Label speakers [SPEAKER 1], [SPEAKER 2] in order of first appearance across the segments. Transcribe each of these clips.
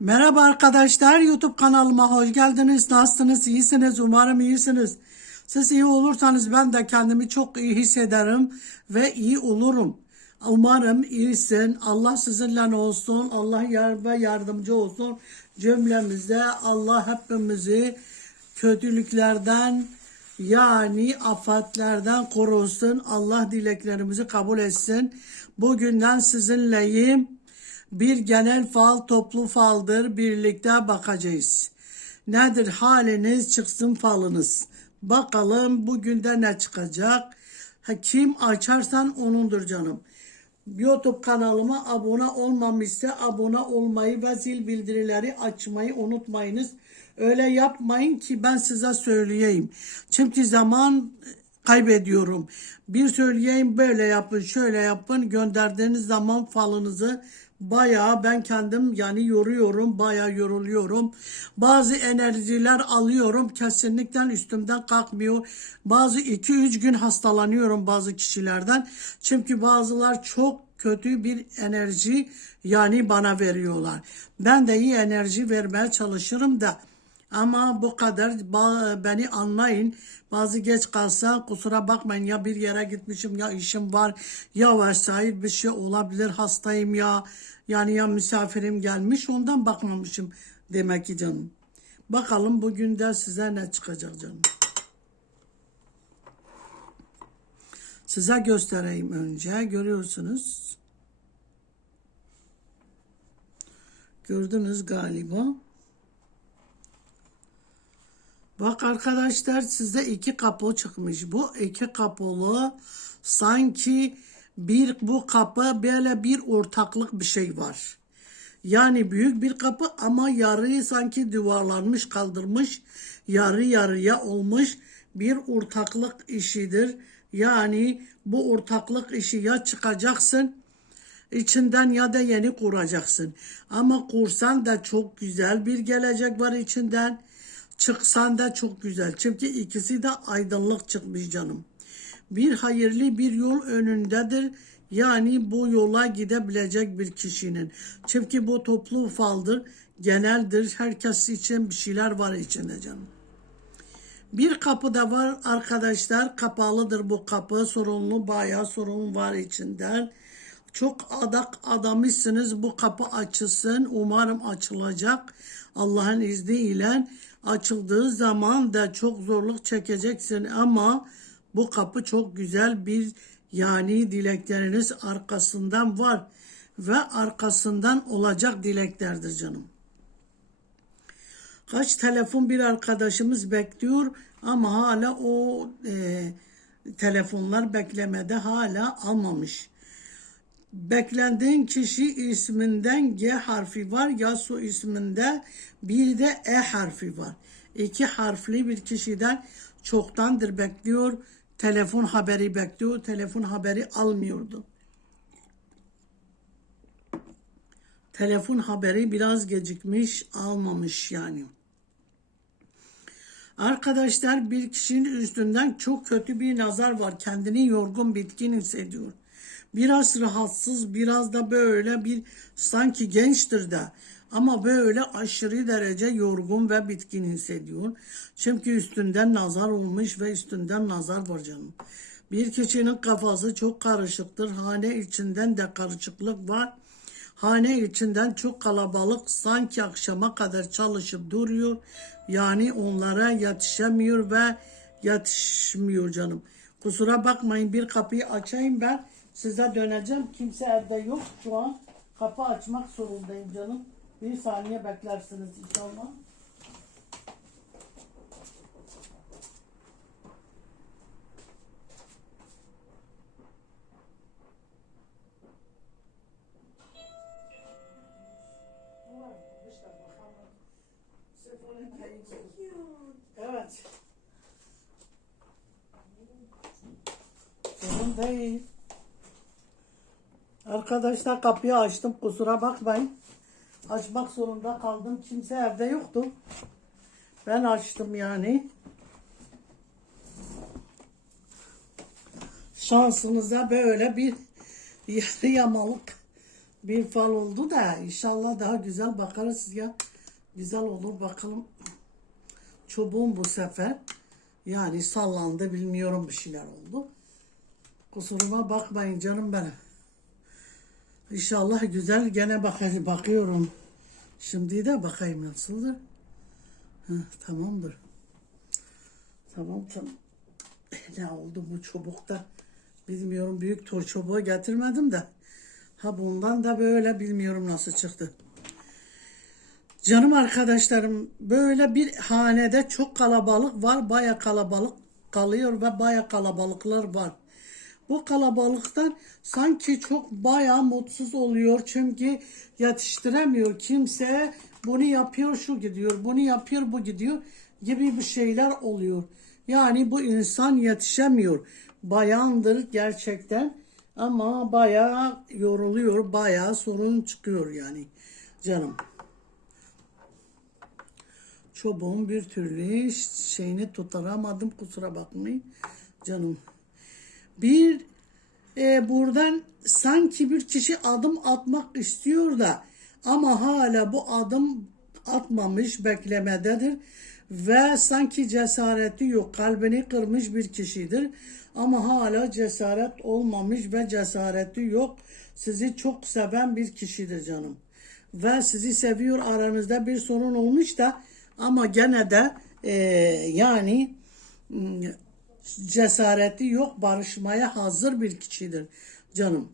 [SPEAKER 1] Merhaba arkadaşlar YouTube kanalıma hoş geldiniz. Nasılsınız? İyisiniz? Umarım iyisiniz. Siz iyi olursanız ben de kendimi çok iyi hissederim ve iyi olurum. Umarım iyisin. Allah sizinle olsun. Allah yar ve yardımcı olsun. Cümlemize Allah hepimizi kötülüklerden yani afatlerden korusun. Allah dileklerimizi kabul etsin. Bugünden sizinleyim. Bir genel fal toplu faldır. Birlikte bakacağız. Nedir haliniz çıksın falınız. Bakalım bugün de ne çıkacak. Ha, kim açarsan onundur canım. YouTube kanalıma abone olmamışsa abone olmayı ve zil bildirileri açmayı unutmayınız. Öyle yapmayın ki ben size söyleyeyim. Çünkü zaman kaybediyorum. Bir söyleyeyim böyle yapın şöyle yapın gönderdiğiniz zaman falınızı bayağı ben kendim yani yoruyorum bayağı yoruluyorum. Bazı enerjiler alıyorum kesinlikle üstümden kalkmıyor. Bazı 2-3 gün hastalanıyorum bazı kişilerden. Çünkü bazılar çok kötü bir enerji yani bana veriyorlar. Ben de iyi enerji vermeye çalışırım da ama bu kadar beni anlayın. Bazı geç kalsa kusura bakmayın ya bir yere gitmişim ya işim var ya vesaire bir şey olabilir hastayım ya yani ya misafirim gelmiş ondan bakmamışım demek ki canım. Bakalım bugün de size ne çıkacak canım. Size göstereyim önce görüyorsunuz. Gördünüz galiba. Bak arkadaşlar size iki kapı çıkmış. Bu iki kapılı sanki bir bu kapı böyle bir ortaklık bir şey var. Yani büyük bir kapı ama yarıyı sanki duvarlanmış kaldırmış yarı yarıya olmuş bir ortaklık işidir. Yani bu ortaklık işi ya çıkacaksın içinden ya da yeni kuracaksın. Ama kursan da çok güzel bir gelecek var içinden. Çıksan da çok güzel. Çünkü ikisi de aydınlık çıkmış canım. Bir hayırlı bir yol önündedir. Yani bu yola gidebilecek bir kişinin. Çünkü bu toplu faldır. Geneldir. Herkes için bir şeyler var içinde canım. Bir kapı da var arkadaşlar. Kapalıdır bu kapı. Sorunlu bayağı sorun var içinden. Çok adak adamışsınız. Bu kapı açılsın. Umarım açılacak. Allah'ın izniyle açıldığı zaman da çok zorluk çekeceksin ama bu kapı çok güzel bir yani dilekleriniz arkasından var ve arkasından olacak dileklerdir canım. Kaç telefon bir arkadaşımız bekliyor ama hala o e, telefonlar beklemede hala almamış. Beklendiğin kişi isminden G harfi var ya su isminde bir de E harfi var. İki harfli bir kişiden çoktandır bekliyor. Telefon haberi bekliyor. Telefon haberi almıyordu. Telefon haberi biraz gecikmiş, almamış yani. Arkadaşlar bir kişinin üstünden çok kötü bir nazar var. Kendini yorgun, bitkin hissediyor. Biraz rahatsız, biraz da böyle bir sanki gençtir de ama böyle aşırı derece yorgun ve bitkin hissediyor. Çünkü üstünden nazar olmuş ve üstünden nazar var canım. Bir kişinin kafası çok karışıktır. Hane içinden de karışıklık var. Hane içinden çok kalabalık sanki akşama kadar çalışıp duruyor. Yani onlara yetişemiyor ve yetişmiyor canım. Kusura bakmayın bir kapıyı açayım ben. Size döneceğim. Kimse evde yok şu an. Kapı açmak zorundayım canım. Bir saniye beklersiniz inşallah. Evet. Sorun değil. Arkadaşlar kapıyı açtım kusura bakmayın. Açmak zorunda kaldım. Kimse evde yoktu. Ben açtım yani. Şansınıza böyle bir yarı yamalık bir fal oldu da inşallah daha güzel bakarız ya. Güzel olur bakalım. Çubuğum bu sefer yani sallandı bilmiyorum bir şeyler oldu. Kusuruma bakmayın canım benim. İnşallah güzel gene bakacağım bakıyorum. Şimdi de bakayım nasıldır. Heh, tamamdır. Tamam tamam. Ne oldu bu çubukta? Bilmiyorum büyük tor çubuğu getirmedim de. Ha bundan da böyle bilmiyorum nasıl çıktı. Canım arkadaşlarım böyle bir hanede çok kalabalık var. Baya kalabalık kalıyor ve baya kalabalıklar var. Bu kalabalıktan sanki çok baya mutsuz oluyor çünkü yetiştiremiyor kimse. Bunu yapıyor şu gidiyor, bunu yapıyor bu gidiyor gibi bir şeyler oluyor. Yani bu insan yetişemiyor. Bayandır gerçekten ama baya yoruluyor, baya sorun çıkıyor yani canım. Çubuğun bir türlü şeyini tutaramadım kusura bakmayın canım. Bir e, buradan sanki bir kişi adım atmak istiyor da ama hala bu adım atmamış beklemededir ve sanki cesareti yok kalbini kırmış bir kişidir ama hala cesaret olmamış ve cesareti yok. Sizi çok seven bir kişidir canım ve sizi seviyor aranızda bir sorun olmuş da ama gene de e, yani cesareti yok barışmaya hazır bir kişidir canım.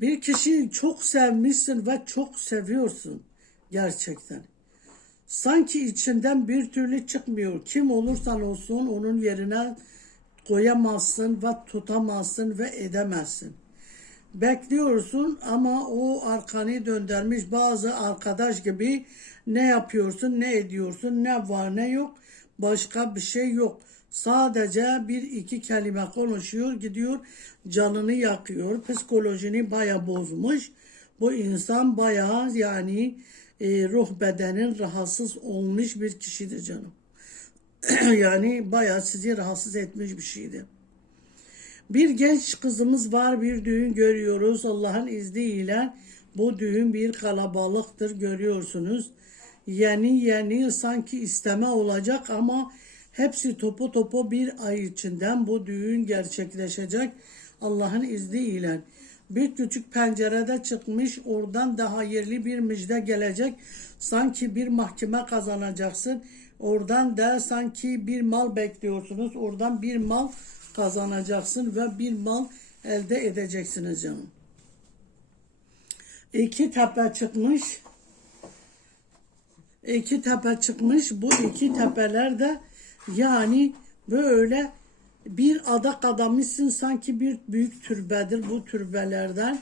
[SPEAKER 1] Bir kişiyi çok sevmişsin ve çok seviyorsun gerçekten. Sanki içinden bir türlü çıkmıyor. Kim olursan olsun onun yerine koyamazsın ve tutamazsın ve edemezsin. Bekliyorsun ama o arkanı döndürmüş bazı arkadaş gibi ne yapıyorsun, ne ediyorsun, ne var ne yok. Başka bir şey yok. Sadece bir iki kelime konuşuyor, gidiyor, canını yakıyor, psikolojini baya bozmuş. Bu insan baya yani e, ruh bedenin rahatsız olmuş bir kişidir canım. yani baya sizi rahatsız etmiş bir şeydi. Bir genç kızımız var, bir düğün görüyoruz Allah'ın izniyle. Bu düğün bir kalabalıktır görüyorsunuz. Yeni yeni sanki isteme olacak ama hepsi topu topu bir ay içinden bu düğün gerçekleşecek Allah'ın izniyle. Bir küçük pencerede çıkmış oradan daha hayırlı bir müjde gelecek. Sanki bir mahkeme kazanacaksın. Oradan da sanki bir mal bekliyorsunuz. Oradan bir mal kazanacaksın ve bir mal elde edeceksiniz canım. İki tepe çıkmış. İki tepe çıkmış. Bu iki tepeler de yani böyle bir adak adamışsın sanki bir büyük türbedir bu türbelerden.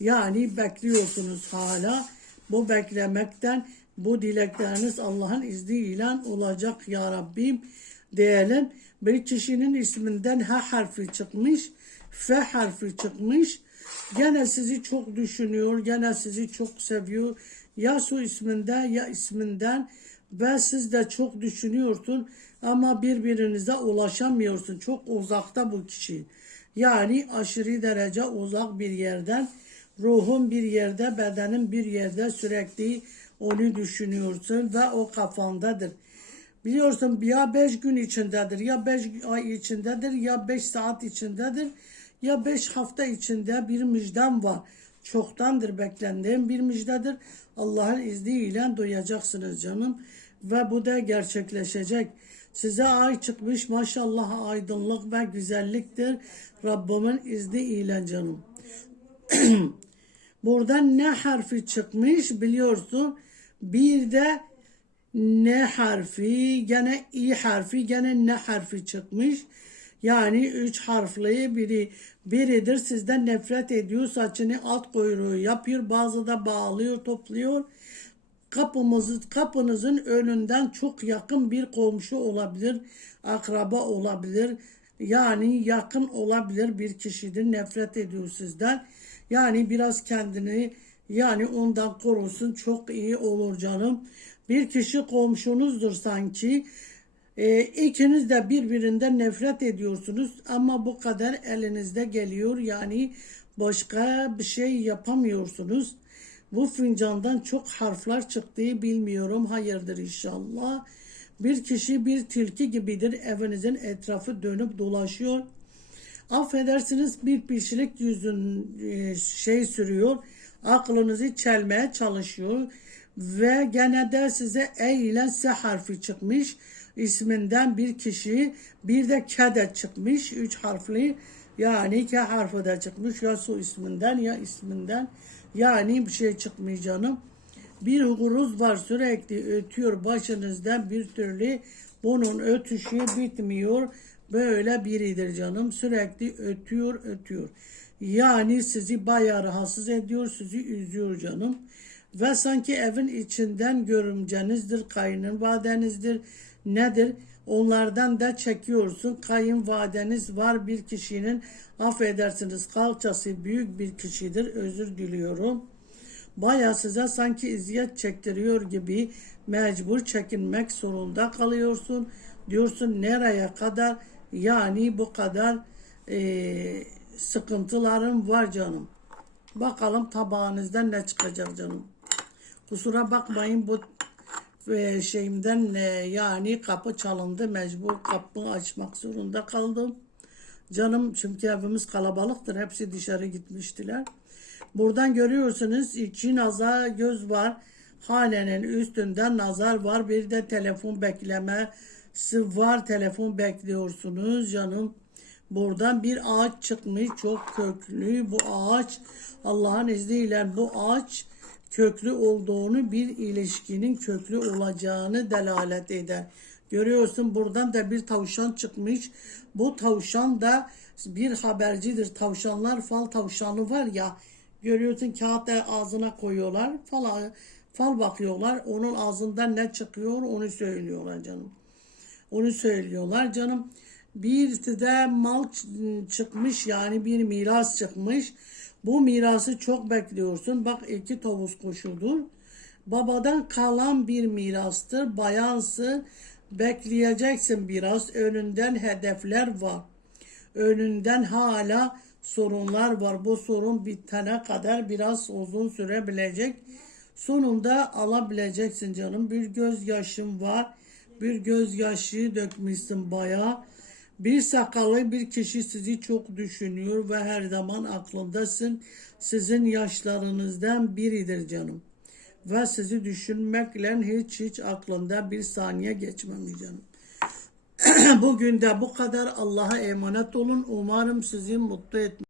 [SPEAKER 1] Yani bekliyorsunuz hala. Bu beklemekten bu dilekleriniz Allah'ın izniyle olacak ya Rabbim diyelim. Bir kişinin isminden H harfi çıkmış, F harfi çıkmış. Gene sizi çok düşünüyor, gene sizi çok seviyor. Ya su isminden ya isminden ve siz de çok düşünüyorsun ama birbirinize ulaşamıyorsun. Çok uzakta bu kişi. Yani aşırı derece uzak bir yerden ruhun bir yerde, bedenin bir yerde sürekli onu düşünüyorsun ve o kafandadır. Biliyorsun ya beş gün içindedir, ya beş ay içindedir, ya beş saat içindedir, ya beş hafta içinde bir müjdem var. Çoktandır beklendiğim bir müjdedir. Allah'ın izniyle duyacaksınız canım. Ve bu da gerçekleşecek. Size ay çıkmış maşallah aydınlık ve güzelliktir. Rabbimin izniyle canım. Buradan ne harfi çıkmış biliyorsun. Bir de ne harfi, gene i harfi, gene ne harfi çıkmış. Yani üç harfli biri biridir sizden nefret ediyor saçını alt kuyruğu yapıyor bazı da bağlıyor topluyor kapımızı kapınızın önünden çok yakın bir komşu olabilir akraba olabilir. Yani yakın olabilir bir kişidir. Nefret ediyor sizden. Yani biraz kendini yani ondan korusun çok iyi olur canım. Bir kişi komşunuzdur sanki. E, ikiniz de birbirinden nefret ediyorsunuz. Ama bu kadar elinizde geliyor. Yani Başka bir şey yapamıyorsunuz. Bu fincandan çok harfler çıktığı bilmiyorum. Hayırdır inşallah. Bir kişi bir tilki gibidir. Evinizin etrafı dönüp dolaşıyor. Affedersiniz bir kişilik yüzün e, şey sürüyor. Aklınızı çelmeye çalışıyor. Ve gene de size E ile S harfi çıkmış. isminden bir kişi bir de K de çıkmış. Üç harfli yani K harfi de çıkmış. Ya su isminden ya isminden. Yani bir şey çıkmış canım. Bir huruz var sürekli ötüyor başınızdan bir türlü bunun ötüşü bitmiyor. Böyle biridir canım sürekli ötüyor ötüyor. Yani sizi bayağı rahatsız ediyor sizi üzüyor canım. Ve sanki evin içinden görümcenizdir, kayınvalidenizdir, nedir? Onlardan da çekiyorsun. Kayınvalideniz var bir kişinin affedersiniz kalçası büyük bir kişidir. Özür diliyorum. Baya size sanki eziyet çektiriyor gibi mecbur çekinmek zorunda kalıyorsun. Diyorsun nereye kadar yani bu kadar eee sıkıntılarım var canım. Bakalım tabağınızdan ne çıkacak canım. Kusura bakmayın bu e, şeyimden e, yani kapı çalındı mecbur kapımı açmak zorunda kaldım. Canım çünkü evimiz kalabalıktır. Hepsi dışarı gitmiştiler. Buradan görüyorsunuz iki nazar göz var. Hanenin üstünde nazar var. Bir de telefon beklemesi var. Telefon bekliyorsunuz canım. Buradan bir ağaç çıkmış. Çok köklü bu ağaç. Allah'ın izniyle bu ağaç köklü olduğunu bir ilişkinin köklü olacağını delalet eder. Görüyorsun buradan da bir tavşan çıkmış. Bu tavşan da bir habercidir. Tavşanlar fal tavşanı var ya. Görüyorsun kağıt ağzına koyuyorlar. Fal, fal bakıyorlar. Onun ağzından ne çıkıyor onu söylüyorlar canım. Onu söylüyorlar canım. Bir de mal çıkmış yani bir miras çıkmış. Bu mirası çok bekliyorsun. Bak iki tavus kuşudur. Babadan kalan bir mirastır. Bayansın. Bekleyeceksin biraz. Önünden hedefler var. Önünden hala sorunlar var. Bu sorun bitene kadar biraz uzun sürebilecek. Sonunda alabileceksin canım. Bir gözyaşım var. Bir gözyaşı dökmüşsün bayağı. Bir sakallı bir kişi sizi çok düşünüyor ve her zaman aklındasın. Sizin yaşlarınızdan biridir canım. Ve sizi düşünmekle hiç hiç aklında bir saniye geçmemiş canım. Bugün de bu kadar Allah'a emanet olun. Umarım sizi mutlu etmek.